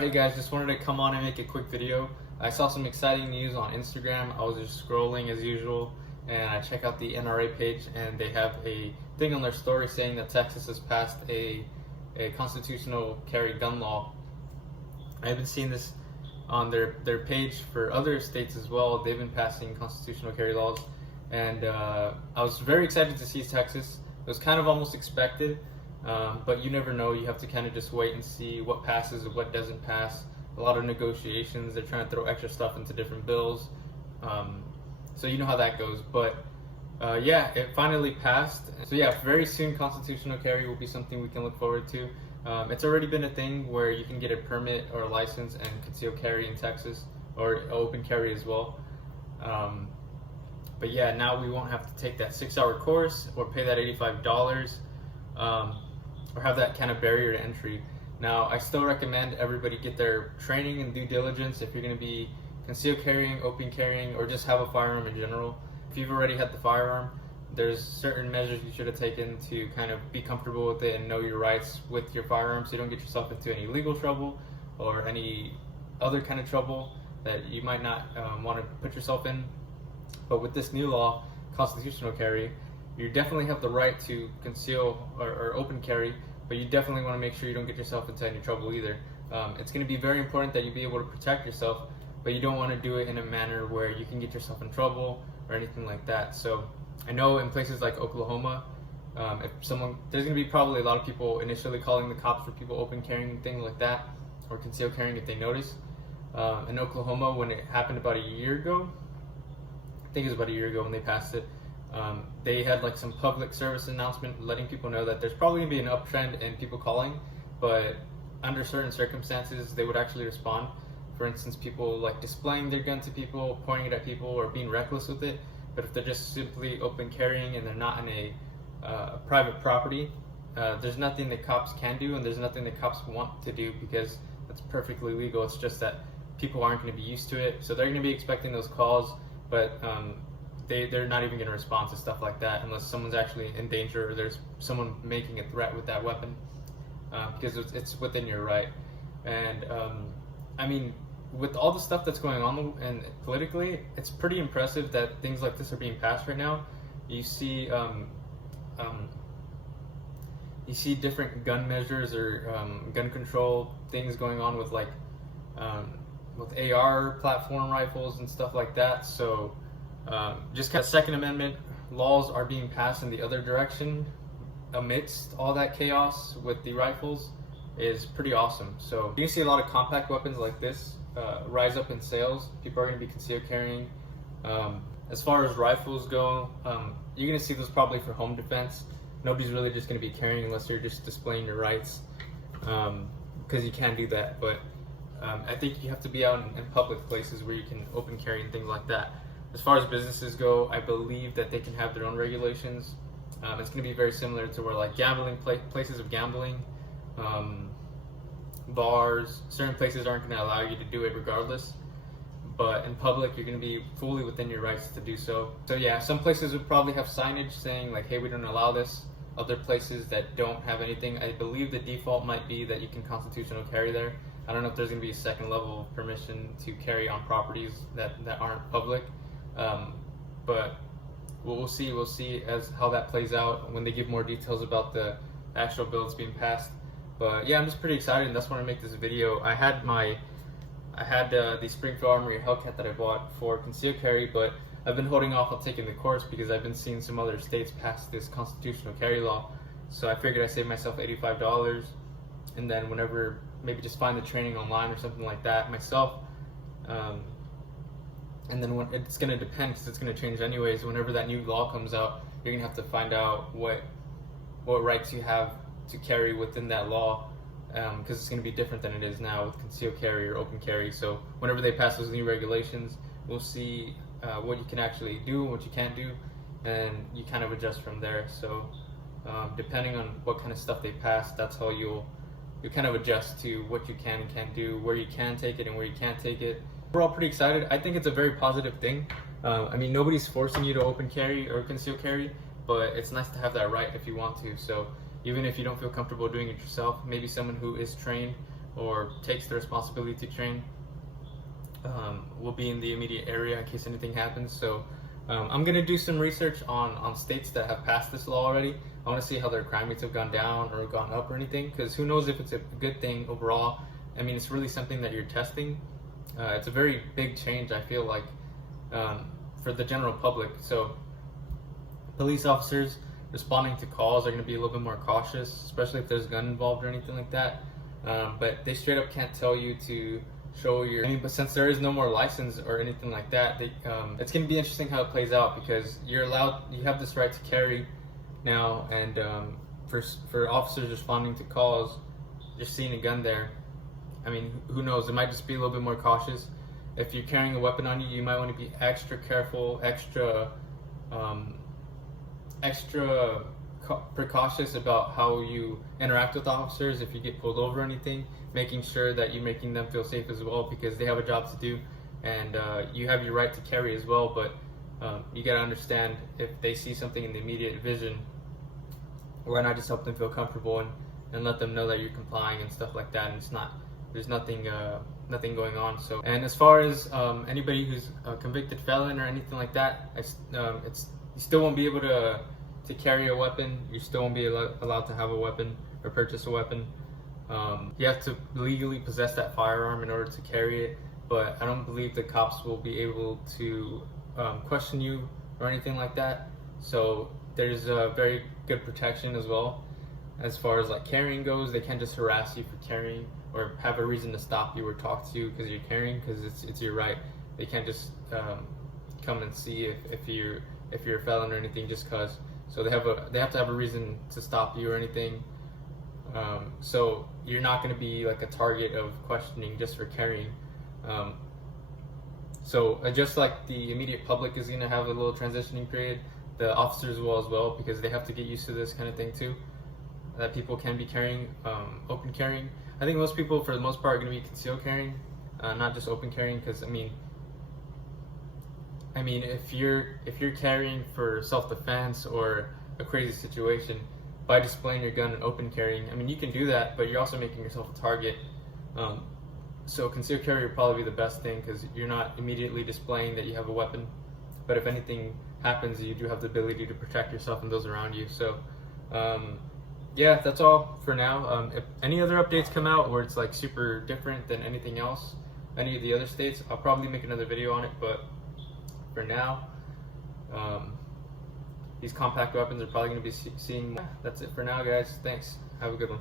Alright, hey guys, just wanted to come on and make a quick video. I saw some exciting news on Instagram. I was just scrolling as usual, and I check out the NRA page, and they have a thing on their story saying that Texas has passed a constitutional carry gun law. I've been seeing this on their page for other states as well. They've been passing constitutional carry laws, and I was very excited to see Texas. It was kind of almost expected. But you never know. You have to kind of just wait and see what passes and what doesn't pass. A lot of negotiations. They're trying to throw extra stuff into different bills. So you know how that goes. But yeah, it finally passed. So yeah, very soon constitutional carry will be something we can look forward to. It's already been a thing where you can get a permit or a license and conceal carry in Texas, or open carry as well. But yeah, now we won't have to take that 6-hour course or pay that $85. Or have that kind of barrier to entry. Now, I still recommend everybody get their training and due diligence if you're going to be concealed carrying, open carrying, or just have a firearm in general. If you've already had the firearm, there's certain measures you should have taken to kind of be comfortable with it and know your rights with your firearm, so you don't get yourself into any legal trouble or any other kind of trouble that you might not want to put yourself in. But with this new law, constitutional carry, you definitely have the right to conceal or open carry, but you definitely want to make sure you don't get yourself into any trouble either. It's going to be very important that you be able to protect yourself, but you don't want to do it in a manner where you can get yourself in trouble or anything like that. So I know in places like Oklahoma, there's going to be probably a lot of people initially calling the cops for people open carrying and things like that, or concealed carrying if they notice. In Oklahoma, when it happened about a year ago, I think it was about a year ago when they passed it, they had like some public service announcement letting people know that there's probably gonna be an uptrend in people calling, but under certain circumstances they would actually respond. For instance, people like displaying their gun to people, pointing it at people, or being reckless with it. But if they're just simply open carrying and they're not in a private property, there's nothing that cops can do, and there's nothing that cops want to do, because that's perfectly legal. It's just that people aren't going to be used to it, so they're going to be expecting those calls, but they're not even going to respond to stuff like that unless someone's actually in danger or there's someone making a threat with that weapon, because it's within your right. And I mean, with all the stuff that's going on and politically, it's pretty impressive that things like this are being passed right now. You see different gun measures or gun control things going on with with AR platform rifles and stuff like that. So just kind of Second Amendment laws are being passed in the other direction amidst all that chaos with the rifles is pretty awesome. So you can see a lot of compact weapons like this rise up in sales. People are going to be concealed carrying. As far as rifles go, you're going to see those probably for home defense. Nobody's really just going to be carrying unless you're just displaying your rights, because you can do that. But I think you have to be out in public places where you can open carry and things like that. As far as businesses go, I believe that they can have their own regulations. It's going to be very similar to where like gambling places of gambling, bars, certain places aren't going to allow you to do it regardless. But in public, you're going to be fully within your rights to do so. So yeah, some places would probably have signage saying like, hey, we don't allow this. Other places that don't have anything, I believe the default might be that you can constitutional carry there. I don't know if there's going to be a second level of permission to carry on properties that aren't public. But we'll see as how that plays out when they give more details about the actual bill that's being passed. But yeah, I'm just pretty excited, and that's why I make this video. I had the Springfield Armory Hellcat that I bought for concealed carry, but I've been holding off on taking the course because I've been seeing some other states pass this constitutional carry law. So I figured I'd save myself $85, and then whenever, maybe just find the training online or something like that myself. And then when it's going to depend, because it's going to change anyways. Whenever that new law comes out, you're going to have to find out what rights you have to carry within that law, because it's going to be different than it is now with concealed carry or open carry. So whenever they pass those new regulations, we'll see what you can actually do and what you can't do, and you kind of adjust from there. So depending on what kind of stuff they pass, that's how you'll kind of adjust to what you can and can't do, where you can take it and where you can't take it. We're all pretty excited. I think it's a very positive thing. I mean, nobody's forcing you to open carry or conceal carry, but it's nice to have that right if you want to. So even if you don't feel comfortable doing it yourself, maybe someone who is trained or takes the responsibility to train will be in the immediate area in case anything happens. So I'm gonna do some research on states that have passed this law already. I want to see how their crime rates have gone down or gone up or anything, because who knows if it's a good thing overall. I mean, it's really something that you're testing. It's a very big change, I feel like, for the general public. So police officers responding to calls are going to be a little bit more cautious, especially if there's a gun involved or anything like that. But they straight up can't tell you to show your, but since there is no more license or anything like that, it's going to be interesting how it plays out, because you have this right to carry now, and for officers responding to calls, just seeing a gun there, I mean, who knows, it might just be a little bit more cautious. If you're carrying a weapon on you, you might want to be extra careful, extra precautious about how you interact with officers if you get pulled over or anything, making sure that you're making them feel safe as well, because they have a job to do, and you have your right to carry as well. But you got to understand, if they see something in the immediate vision, why not just help them feel comfortable and let them know that you're complying and stuff like that, and there's nothing going on. So, and as far as anybody who's a convicted felon or anything like that, you still won't be able to carry a weapon. You still won't be allowed to have a weapon or purchase a weapon. You have to legally possess that firearm in order to carry it, but I don't believe the cops will be able to question you or anything like that. So there's a very good protection as well. As far as like carrying goes, they can't just harass you for carrying or have a reason to stop you or talk to you because you're carrying, because it's your right. They can't just come and see if you're a felon or anything just cause. So they have to have a reason to stop you or anything. So you're not going to be like a target of questioning just for carrying. So just like the immediate public is going to have a little transitioning period, the officers will as well, because they have to get used to this kind of thing too, that people can be carrying, open carrying. I think most people, for the most part, are going to be concealed carrying, not just open carrying, because I mean, if you're carrying for self-defense or a crazy situation, by displaying your gun and open carrying, I mean, you can do that, but you're also making yourself a target. So concealed carry would probably be the best thing, because you're not immediately displaying that you have a weapon, but if anything happens, you do have the ability to protect yourself and those around you. So yeah, that's all for now. If any other updates come out where it's like super different than anything else, any of the other states, I'll probably make another video on it. But for now, these compact weapons are probably going to be seeing. That's it for now, guys. Thanks. Have a good one.